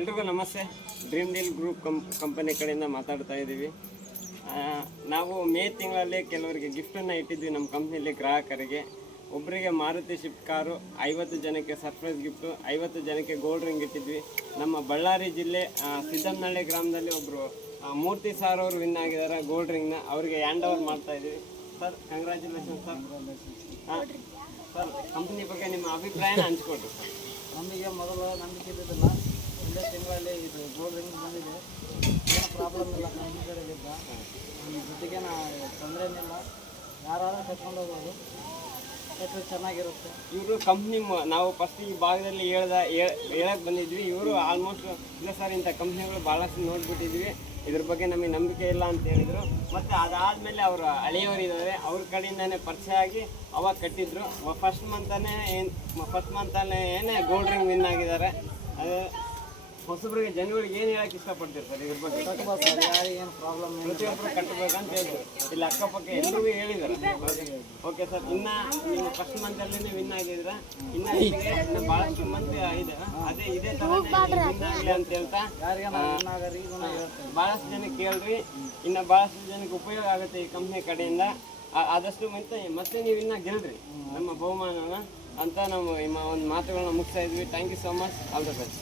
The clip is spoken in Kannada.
ಎಲ್ರಿಗೂ ನಮಸ್ತೆ. ಡ್ರೀಮ್ ಡೀಲ್ ಗ್ರೂಪ್ ಕಂಪನಿ ಕಡೆಯಿಂದ ಮಾತಾಡ್ತಾ ಇದ್ದೀವಿ. ನಾವು ಮೇ ತಿಂಗಳಲ್ಲಿ ಕೆಲವರಿಗೆ ಗಿಫ್ಟನ್ನು ಇಟ್ಟಿದ್ವಿ ನಮ್ಮ ಕಂಪ್ನಿಯಲ್ಲಿ ಗ್ರಾಹಕರಿಗೆ. ಒಬ್ಬರಿಗೆ ಮಾರುತಿ ಶಿಫ್ಟ್ ಕಾರು, 50 ಜನಕ್ಕೆ ಸರ್ಪ್ರೈಸ್ ಗಿಫ್ಟು, 50 ಜನಕ್ಕೆ ಗೋಲ್ಡ್ ರಿಂಗ್ ಇಟ್ಟಿದ್ವಿ. ನಮ್ಮ ಬಳ್ಳಾರಿ ಜಿಲ್ಲೆ ಸಿದ್ದಮ್ಮನಹಳ್ಳಿ ಗ್ರಾಮದಲ್ಲಿ ಒಬ್ಬರು ಮೂರ್ತಿ ಸಾರ್ ಅವರು ವಿನ್ ಆಗಿದ್ದಾರೆ ಗೋಲ್ಡ್ ರಿಂಗ್ನ. ಅವರಿಗೆ ಹ್ಯಾಂಡ್ ಓವರ್ ಮಾಡ್ತಾ ಇದ್ದೀವಿ. Sir, congratulation sir. ಹಾಂ ಸರ್, ಕಂಪ್ನಿ ಬಗ್ಗೆ ನಿಮ್ಮ ಅಭಿಪ್ರಾಯನ ಹಂಚ್ಕೊಡ್ರಿ ಸರ್. ನಮಗೆ ಮೊದಲು ನಂಬಿಕೆ ಇದ್ದಿದ್ದಿಲ್ಲ. ಒಂದೇ ತಿಂಗಳಲ್ಲಿ ಇದು ಗೋಲ್ಡ್ ರಿಂಗ್ ಬಂದಿದೆ. ಏನು ಪ್ರಾಬ್ಲಮ್ ಇಲ್ಲ. ಕಂಪ್ನಿ ಕಡೆಗಿದ್ದ ನಮ್ಮ ಜೊತೆಗೆ ತೊಂದರೆ ಏನಿಲ್ಲ. ಯಾರಾದರೂ ಕರ್ಕೊಂಡು ಹೋಗ್ಬೋದು. ಎಷ್ಟು ಚೆನ್ನಾಗಿರುತ್ತೆ. ಇವರು ಕಂಪ್ನಿ ನಾವು ಫಸ್ಟ್ ಈ ಭಾಗದಲ್ಲಿ ಹೇಳಕ್ಕೆ ಬಂದಿದ್ವಿ. ಇವರು ಆಲ್ಮೋಸ್ಟ್ ಇಲ್ಲ ಸರ್, ಇಂಥ ಕಂಪ್ನಿಗಳು ಭಾಳಷ್ಟು ನೋಡ್ಬಿಟ್ಟಿದ್ವಿ, ಇದ್ರ ಬಗ್ಗೆ ನಮಗೆ ನಂಬಿಕೆ ಇಲ್ಲ ಅಂತ ಹೇಳಿದರು. ಮತ್ತು ಅದಾದಮೇಲೆ ಅವರು ಹಳೆಯವರು ಇದ್ದಾರೆ, ಅವ್ರ ಕಡೆಯಿಂದನೇ ಪರಿಚಯ ಆಗಿ ಅವಾಗ ಕಟ್ಟಿದ್ರು. ಫಸ್ಟ್ ಮಂತಲ್ಲೇ ಏನೇ ಗೋಲ್ಡ್ ರಿಂಗ್ ವಿನ್ ಆಗಿದ್ದಾರೆ. ಅದು ಹೊಸಬ್ರಿಗೆ ಜನಗಳಿಗೆ ಏನು ಹೇಳಕ್ಕೆ ಇಷ್ಟಪಡ್ತೀರಿ ಸರ್ ಇದ್ರ ಬಗ್ಗೆ? ಕಟ್ಬೋದು ಸರ್, ಯಾರಿಗೆ ಏನು ಪ್ರಾಬ್ಲಮ್ ಇಲ್ಲ. ಪ್ರತಿಯೊಬ್ಬರು ಕಟ್ಟಬೇಕಂತ ಹೇಳಿದ್ರು. ಇಲ್ಲಿ ಅಕ್ಕಪಕ್ಕ ಎಲ್ಲರಿಗೂ ಹೇಳಿದ್ದಾರೆ. ಓಕೆ ಸರ್, ಇನ್ನು ನಿಮ್ಮ ಫಸ್ಟ್ ಮಂತಲ್ಲೇ ವಿನ್ ಆಗಿದ್ರೆ ಇನ್ನು ಭಾಳಷ್ಟು ಮಂತ್ ಇದೆ, ಅದೇ ಇದೇ ಥರ ವಿನ್ ಆಗಲಿ ಅಂತ ಹೇಳ್ತಾ ಭಾಳಷ್ಟು ಜನಕ್ಕೆ ಕೇಳ್ರಿ. ಇನ್ನು ಭಾಳಷ್ಟು ಜನಕ್ಕೆ ಉಪಯೋಗ ಆಗುತ್ತೆ ಈ ಕಂಪ್ನಿ ಕಡೆಯಿಂದ. ಆದಷ್ಟು ಮತ್ತೆ ನೀವು ಇನ್ನ ಗೆಲ್ರಿ ನಮ್ಮ ಬಹುಮಾನನ ಅಂತ ನಾವು ಒಂದು ಮಾತುಗಳನ್ನ ಮುಗಿಸ್ತಾ ಇದ್ವಿ. Thank you so much. All the best.